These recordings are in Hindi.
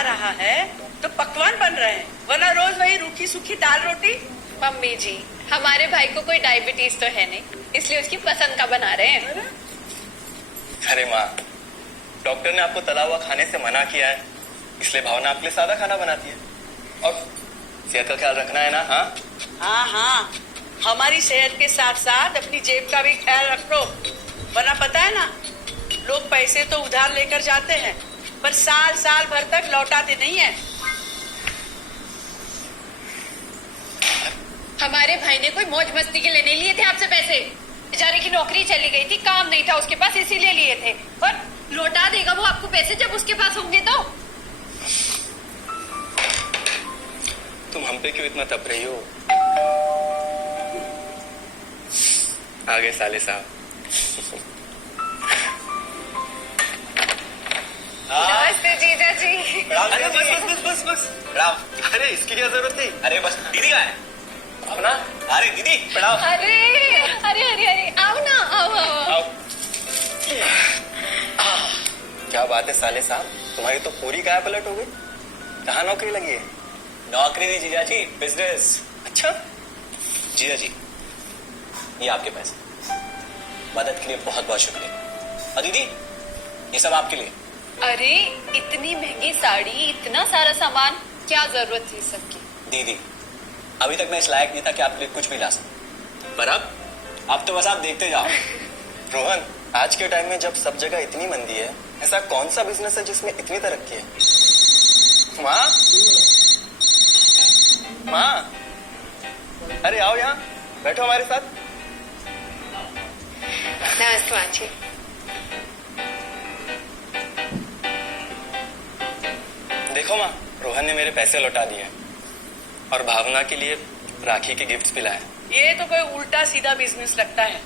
आ रहा है तो पकवान बन रहे हैं, वरना रोज वही रूखी सूखी दाल रोटी। मम्मी जी, हमारे भाई को कोई डायबिटीज तो है नहीं, इसलिए उसकी पसंद का बना रहे हैं। अरे माँ, डॉक्टर ने आपको तला हुआ खाने से मना किया है, इसलिए भावना आपके लिए सादा खाना बनाती है। और सेहत का ख्याल रखना है ना? हाँ हाँ हाँ, हमारी सेहत के साथ साथ अपनी जेब का भी ख्याल रखो, वरना पता है ना, लोग पैसे तो उधार लेकर जाते हैं पर साल साल भर तक लौटाते नहीं है। हमारे भाई ने कोई मौज मस्ती के लिए नहीं लिए थे आपसे पैसे। बेचारे की नौकरी चली गई थी, काम नहीं था उसके पास, इसीलिए लिए थे। और लौटा देगा वो आपको पैसे जब उसके पास होंगे तो। तुम हम पे क्यों इतना तप रही हो? आगे साले साहब। नमस्ते जीजा जी। अरे बस। प्रणाम। अरे इसकी क्या जरूरत थी? अरे बस, दीदी कहाँ है? अपना? अरे दीदी प्रणाम। अरे आओ ना, आओ। क्या बात है साले साहब, तुम्हारी तो पूरी काया पलट हो गई। कहाँ नौकरी लगी है? नौकरी नहीं जीजा जी, बिजनेस। अच्छा। जीजा जी, ये आपके पैसे, मदद के लिए बहुत बहुत शुक्रिया। और दीदी, ये सब आपके लिए। अरे इतनी महंगी साड़ी, इतना सारा सामान, क्या जरूरत थी सबकी? दीदी, अभी तक मैं इस लायक नहीं था कि आपके लिए कुछ भी ला सकूं, पर अब तो बस आप देखते जाओ। रोहन, आज के टाइम में जब सब जगह इतनी मंदी है, ऐसा कौन सा बिजनेस है जिसमें इतनी तरक्की है? माँ, अरे आओ यहाँ बैठो हमारे साथ। नमस्ते माँ जी। देखो माँ, रोहन ने मेरे पैसे लौटा दिए और भावना के लिए राखी के गिफ्ट्स भी लाए। ये तो कोई उल्टा सीधा बिजनेस लगता है,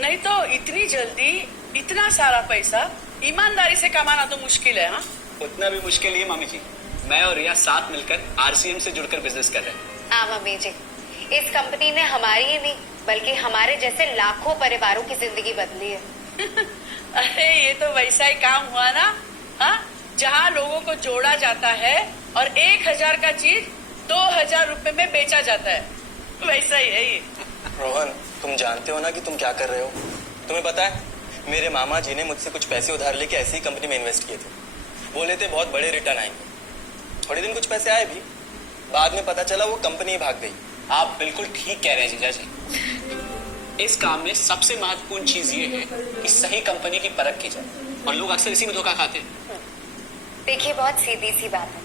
नहीं तो इतनी जल्दी इतना सारा पैसा ईमानदारी से कमाना तो मुश्किल है। हाँ, उतना भी मुश्किल नहीं है मामी जी, मैं और रिया साथ मिलकर आरसीएम से जुड़कर बिजनेस कर रहे हैं। हाँ मम्मी जी, इस कंपनी ने हमारी ही नहीं बल्कि हमारे जैसे लाखों परिवारों की जिंदगी बदली है। अरे ये तो वैसा ही काम हुआ ना, हाँ, जहाँ लोगों को जोड़ा जाता है और 1000 का चीज 2000 रुपए में बेचा जाता है, वैसा ही है ये। रोहन, तुम जानते हो ना कि तुम क्या कर रहे हो? तुम्हें पता है, मेरे मामा जी ने मुझसे कुछ पैसे उधार लेके ऐसी ही कंपनी में इन्वेस्ट किए थे। बोले थे बहुत बड़े रिटर्न आएंगे। थोड़े दिन कुछ पैसे आए भी, बाद में पता चला वो कंपनी ही भाग गई। आप बिल्कुल ठीक कह रहे हैं जीजा जी। इस काम में सबसे महत्वपूर्ण चीज ये है कि सही कंपनी की परख की जाए, और लोग अक्सर इसी में धोखा खाते हैं। देखिए, बहुत सीधी सी बात है,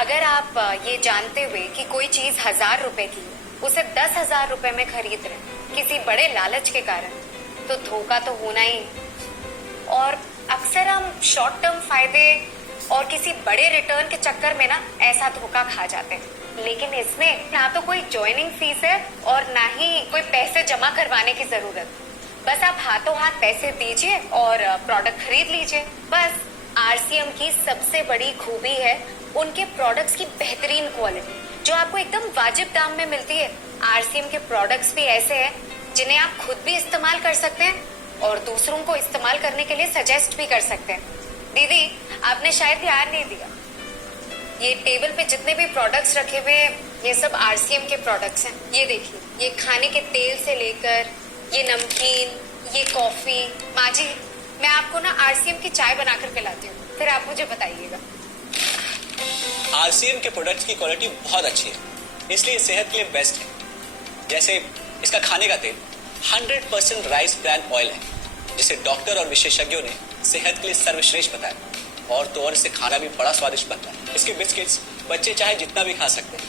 अगर आप ये जानते हुए कि कोई चीज 1000 रुपए की है, उसे 10,000 रुपए में खरीद रहे किसी बड़े लालच के कारण, तो धोखा तो होना ही। और अक्सर हम शॉर्ट टर्म फायदे और किसी बड़े रिटर्न के चक्कर में ना ऐसा धोखा खा जाते हैं। लेकिन इसमें ना तो कोई ज्वाइनिंग फीस है और ना ही कोई पैसे जमा करवाने की जरूरत। बस आप हाथों हाथ पैसे दीजिए और प्रोडक्ट खरीद लीजिए। बस आरसीएम की सबसे बड़ी खूबी है उनके प्रोडक्ट्स की बेहतरीन क्वालिटी, जो आपको एकदम वाजिब दाम में मिलती है। आरसीएम के प्रोडक्ट्स भी ऐसे हैं जिन्हें आप खुद भी इस्तेमाल कर सकते हैं और दूसरों को इस्तेमाल करने के लिए सजेस्ट भी कर सकते हैं। दीदी, आपने शायद ध्यान नहीं दिया, ये टेबल पे जितने भी प्रोडक्ट्स रखे हुए हैं, ये सब आरसीएम के प्रोडक्ट्स हैं। ये देखिए, ये खाने के तेल से लेकर ये नमकीन, ये कॉफी। माँ जी, मैं आपको ना आरसीएम की चाय बनाकर पिलाती हूँ, फिर आप मुझे बताइएगा। आरसीएम के प्रोडक्ट्स की क्वालिटी बहुत अच्छी है, इसलिए सेहत के लिए बेस्ट है। जैसे इसका खाने का तेल 100% राइस ब्रांड ऑयल है, जिसे डॉक्टर और विशेषज्ञों ने सेहत के लिए सर्वश्रेष्ठ बताया। और तो और इससे खाना भी बड़ा स्वादिष्ट बनता है। इसके बिस्किट्स बच्चे चाहे जितना भी खा सकते हैं,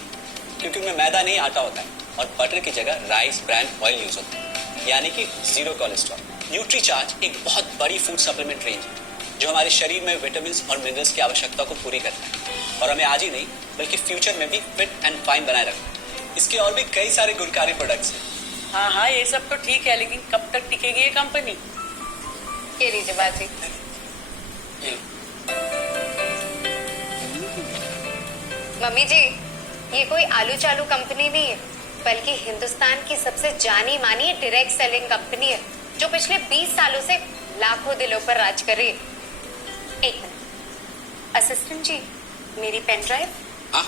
क्योंकि उनमें मैदा नहीं आटा होता है और बटर की जगह राइस ब्रांड ऑयल यूज होता है, यानी कि 0 कोलेस्ट्रॉल। न्यूट्रीचार्ज एक बहुत बड़ी फूड सप्लीमेंट रेंज है जो हमारे शरीर में विटामिन और मिनरल्स की आवश्यकता को पूरी करता है और हमें आज ही नहीं बल्कि फ्यूचर में भी फिट एंड फाइन बनाए रखता है। इसके और भी कई सारे गुणकारी प्रोडक्ट्स हैं। हाँ हाँ, ये सब तो ठीक है, लेकिन कब तक टिकेगी ये कंपनी? ये लीजिए बाजी। मम्मी जी, ये कोई आलू चालू कंपनी नहीं है, बल्कि हिंदुस्तान की सबसे जानी मानी डायरेक्ट सेलिंग कंपनी है, जो पिछले 20 सालों से लाखों दिलों पर राज कर रही है। एक मिनट, असिस्टेंट जी, मेरी पेन ड्राइव? हाँ,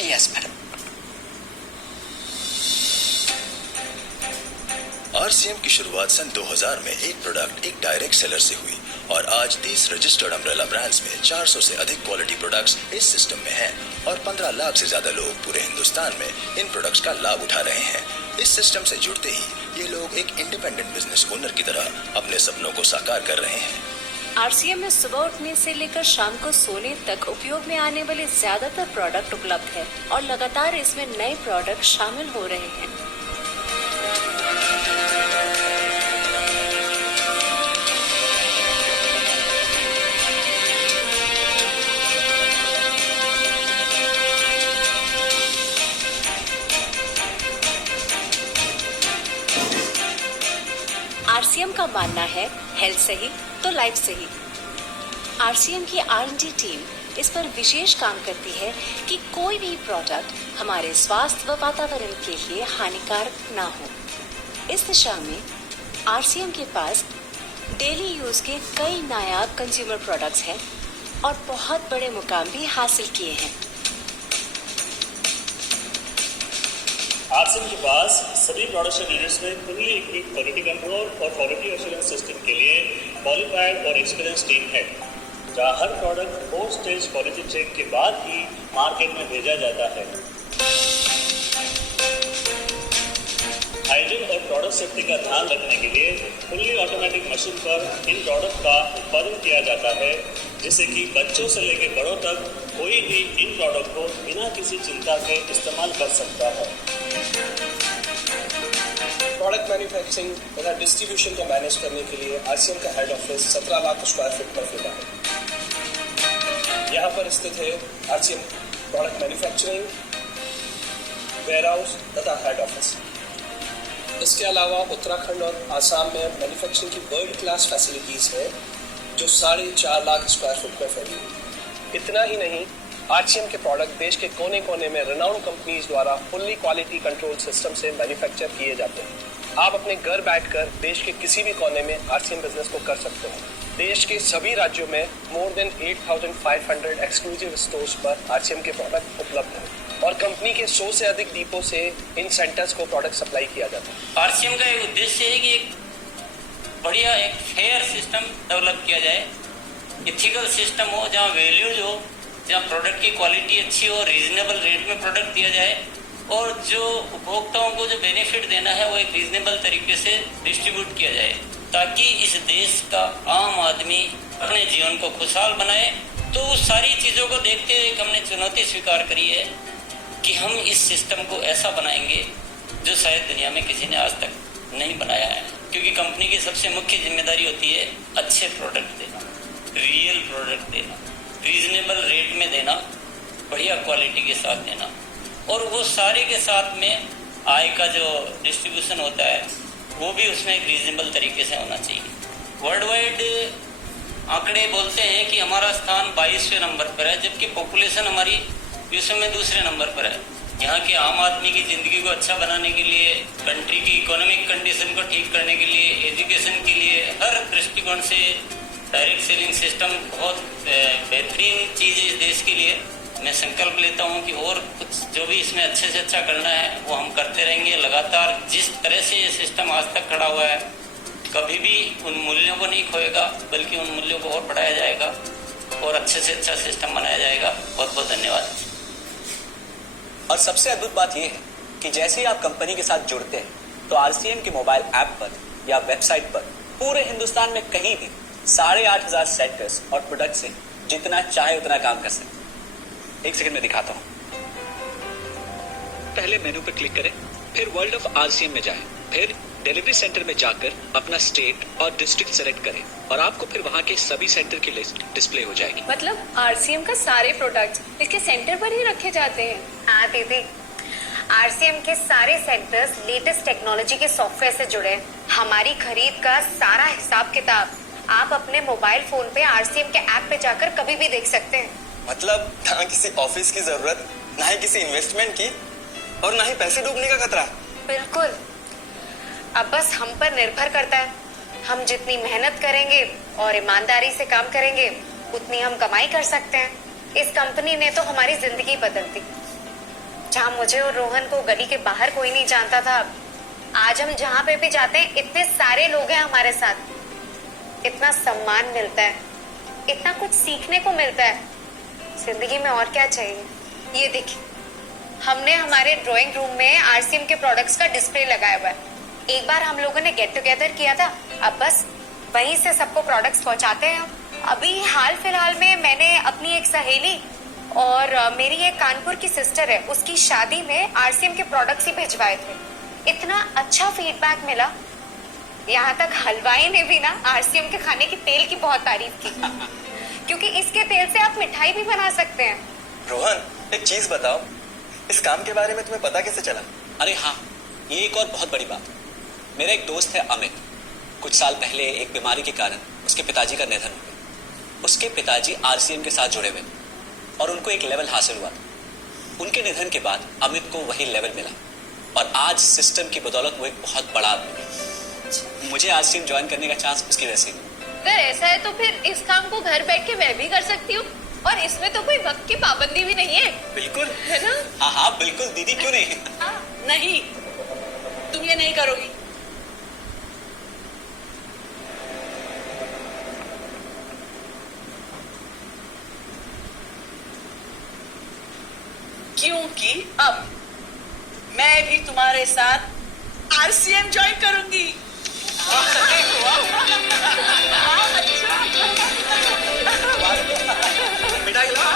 यस मैडम। आरसीएम की शुरुआत सन 2000 में एक प्रोडक्ट एक डायरेक्ट सेलर से हुई और आज 30 रजिस्टर्ड अम्ब्रेला ब्रांड्स में 400 से अधिक क्वालिटी प्रोडक्ट्स इस सिस्टम में हैं और 15 लाख से ज्यादा लोग पूरे हिंदुस्तान में इन प्रोडक्ट्स का लाभ उठा रहे हैं। इस सिस्टम से जुड़ते ही ये लोग एक इंडिपेंडेंट बिजनेस ओनर की तरह अपने सपनों को साकार कर रहे हैं। आरसीएम में सुबह उठने से लेकर शाम को सोने तक उपयोग में आने वाले ज्यादातर प्रोडक्ट उपलब्ध है और लगातार इसमें नए प्रोडक्ट शामिल हो रहे हैं। आरसीएम का मानना है हेल्थ सही तो लाइफ सही। आरसीएम की R&D टीम इस पर विशेष काम करती है कि कोई भी प्रोडक्ट हमारे स्वास्थ्य व वातावरण के लिए हानिकारक ना हो। इस दिशा में आरसीएम के पास डेली यूज के कई नायाब कंज्यूमर प्रोडक्ट्स हैं और बहुत बड़े मुकाम भी हासिल किए हैं। आरसीएम के पास सभी प्रोडक्शन यूनिट्स में फुल्ली इक्विप्ड क्वालिटी कंट्रोल और क्वालिटी एश्योरेंस सिस्टम के लिए क्वालिफाइड और एक्सपीरियंस टीम है, जहां हर प्रोडक्ट 4 स्टेज क्वालिटी चेक के बाद ही मार्केट में भेजा जाता है। हाइजीन और प्रोडक्ट सेफ्टी का ध्यान रखने के लिए फुल्ली ऑटोमेटिक मशीन पर इन प्रोडक्ट का उत्पादन किया जाता है, जिससे कि बच्चों से लेकर बड़ों तक कोई भी इन प्रोडक्ट को बिना किसी चिंता के इस्तेमाल कर सकता है। प्रोडक्ट मैन्युफैक्चरिंग तथा डिस्ट्रीब्यूशन को मैनेज करने के लिए आरसीएम का head office 17 lakh square feet में फैला है। यहाँ पर स्थित है आरसीएम प्रोडक्ट मैन्युफैक्चरिंग, वेयरहाउस तथा हेड ऑफिस। इसके अलावा उत्तराखंड और आसाम में मैन्युफैक्चरिंग की वर्ल्ड क्लास फैसिलिटीज है, जो 4.5 लाख स्क्वायर फीट में फैली है। इतना ही नहीं, आरसीएम के प्रोडक्ट देश के कोने कोने में रिनाउंड कंपनीज द्वारा फुल्ली क्वालिटी कंट्रोल सिस्टम से मैन्युफैक्चर किए जाते हैं। आप अपने घर बैठकर देश के किसी भी कोने में आरसीएम बिजनेस को कर सकते हैं। देश के सभी राज्यों में मोर देन 8,500 एक्सक्लूसिव स्टोर्स पर आरसीएम के प्रोडक्ट उपलब्ध हैं और कंपनी के 100 से अधिक डिपो से इन सेंटर्स को प्रोडक्ट सप्लाई किया जाता है। आरसीएम का एक उद्देश्य है कि एक बढ़िया एक फेयर सिस्टम डेवलप किया जाए, इथिकल सिस्टम हो, जहाँ वैल्यूज हो, जहाँ प्रोडक्ट की क्वालिटी अच्छी हो, रीजनेबल रेट में प्रोडक्ट दिया जाए और जो उपभोक्ताओं को जो बेनिफिट देना है वो एक रीजनेबल तरीके से डिस्ट्रीब्यूट किया जाए, ताकि इस देश का आम आदमी अपने जीवन को खुशहाल बनाए। तो उस सारी चीज़ों को देखते हुए हमने चुनौती स्वीकार करी है कि हम इस सिस्टम को ऐसा बनाएंगे जो शायद दुनिया में किसी ने आज तक नहीं बनाया है, क्योंकि कंपनी की सबसे मुख्य जिम्मेदारी होती है अच्छे प्रोडक्ट देना, रियल प्रोडक्ट देना, रीजनेबल रेट में देना, बढ़िया क्वालिटी के साथ देना, और वो सारे के साथ में आय का जो डिस्ट्रीब्यूशन होता है वो भी उसमें एक रीजनेबल तरीके से होना चाहिए। वर्ल्ड वाइड आंकड़े बोलते हैं कि हमारा स्थान 22वें नंबर पर है, जबकि पॉपुलेशन हमारी विश्व में दूसरे नंबर पर है। यहाँ के आम आदमी की ज़िंदगी को अच्छा बनाने के लिए, कंट्री की इकोनॉमिक कंडीशन को ठीक करने के लिए, एजुकेशन के लिए, हर दृष्टिकोण से डायरेक्ट सेलिंग सिस्टम बहुत बेहतरीन चीज़ है इस देश के लिए। मैं संकल्प लेता हूँ कि और कुछ जो भी इसमें अच्छे से अच्छा करना है वो हम करते रहेंगे लगातार। जिस तरह से ये सिस्टम आज तक खड़ा हुआ है, कभी भी उन मूल्यों को नहीं खोएगा, बल्कि उन मूल्यों को और बढ़ाया जाएगा और अच्छे से अच्छा सिस्टम बनाया जाएगा। बहुत बहुत धन्यवाद। और सबसे अद्भुत बात यह है कि जैसे ही आप कंपनी के साथ जुड़ते हैं तो आरसीएम के मोबाइल ऐप पर या वेबसाइट पर पूरे हिंदुस्तान में कहीं भी 8,500 सेक्टर्स और प्रोडक्ट से जितना चाहे उतना काम कर सकते हैं। एक सेकंड में दिखाता हूं। पहले मेनू पर क्लिक करें, फिर वर्ल्ड ऑफ आरसीएम में जाएं, फिर डिलीवरी सेंटर में जाकर अपना स्टेट और डिस्ट्रिक्ट सेलेक्ट करें और आपको फिर वहां के सभी सेंटर की लिस्ट डिस्प्ले हो जाएगी। मतलब आरसीएम का सारे प्रोडक्ट्स इसके सेंटर पर ही रखे जाते हैं? हाँ दीदी, आरसीएम के सारे सेंटर्स लेटेस्ट टेक्नोलॉजी के सॉफ्टवेयर से जुड़े। हमारी खरीद का सारा हिसाब किताब आप अपने मोबाइल फोन पे आरसीएम के ऐप पे जाकर कभी भी देख सकते हैं। मतलब ना किसी ऑफिस की जरूरत, ना ही किसी इन्वेस्टमेंट की, और ना ही पैसे डूबने का खतरा। बिल्कुल। अब बस हम पर निर्भर करता है। हम जितनी मेहनत करेंगे और ईमानदारी से काम करेंगे, उतनी हम कमाई कर सकते हैं। इस कंपनी ने तो हमारी जिंदगी बदल दी। जहाँ मुझे और रोहन को गली के बाहर कोई नहीं जानता था, आज हम जहाँ पे भी जाते हैं इतने सारे लोग हैं हमारे साथ। इतना सम्मान मिलता है, इतना कुछ सीखने को मिलता है। जिंदगी में और क्या चाहिए। ये देखिए, हमने हमारे ड्राइंग रूम में आरसीएम के प्रोडक्ट्स का डिस्प्ले लगाया हुआ है। एक बार हम लोगों ने गेट टुगेदर किया था, अब बस वहीं से सबको प्रोडक्ट्स पहुंचाते हैं हम। अभी हाल फिलहाल में मैंने अपनी एक सहेली और मेरी एक कानपुर की सिस्टर है, उसकी शादी में आरसीएम के प्रोडक्ट्स ही भिजवाए थे। इतना अच्छा फीडबैक मिला, यहाँ तक हलवाई ने भी ना आरसीएम के खाने की तेल की बहुत तारीफ की, क्योंकि इसके तेल से आप मिठाई भी बना सकते हैं। रोहन, एक चीज बताओ, इस काम के बारे में तुम्हें पता कैसे चला? अरे हाँ, ये एक और बहुत बड़ी बात। मेरा एक दोस्त है अमित, कुछ साल पहले एक बीमारी के कारण उसके पिताजी का निधन हो गया। उसके पिताजी आरसीएम के साथ जुड़े हुए और उनको एक लेवल हासिल हुआ था। उनके निधन के बाद अमित को वही लेवल मिला और आज सिस्टम की बदौलत वो एक बहुत बड़ा आदमी है। मुझे आरसीएम ज्वाइन करने का चांस उसकी वजह से मिला। अगर ऐसा है तो फिर इस काम को घर बैठ के मैं भी कर सकती हूँ, और इसमें तो कोई वक्त की पाबंदी भी नहीं है। बिल्कुल है ना? हाँ हाँ बिल्कुल दीदी, क्यों नहीं। नहीं, तुम ये नहीं करोगी। क्योंकि अब मैं भी तुम्हारे साथ आरसीएम ज्वाइन करूंगी। मिठाई लाओ।